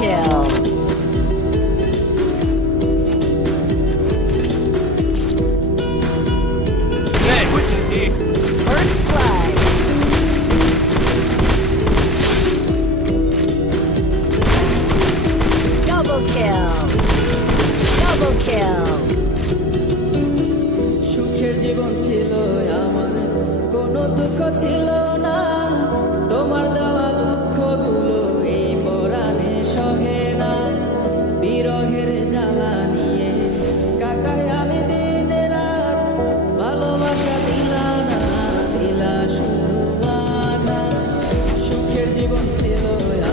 kill. Hey, which is he? First blood. Double kill. Double kill. সুখের জীবন ছিল আমার, কোনো দুঃখ ছিল না। তোমার দেওয়া দুঃখগুলো এই পরাণে সহে না। বিরহের জ্বালা নিয়ে কাটাই আমি দিন রাত। ভালোবাসা দিলা না, দিলা শুধু বাধা। সুখের জীবন ছিল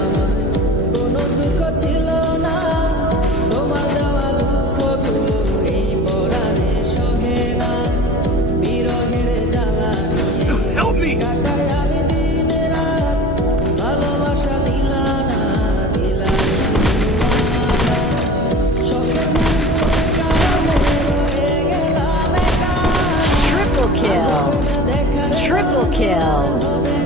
আমার, কোনো দুঃখ ছিল না। তোমার দেওয়া দুঃখগুলো এই পরাণে সহে না। বিরহের জ্বালা নিয়ে Help me! কাটাই আমি দিন রাত। ভালোবাসা দিলা না, দিলা শুধু বাধা। শখের মানুষের কারণে রয়ে গেলাম একা। Triple kill. দেখা Triple kill. হবে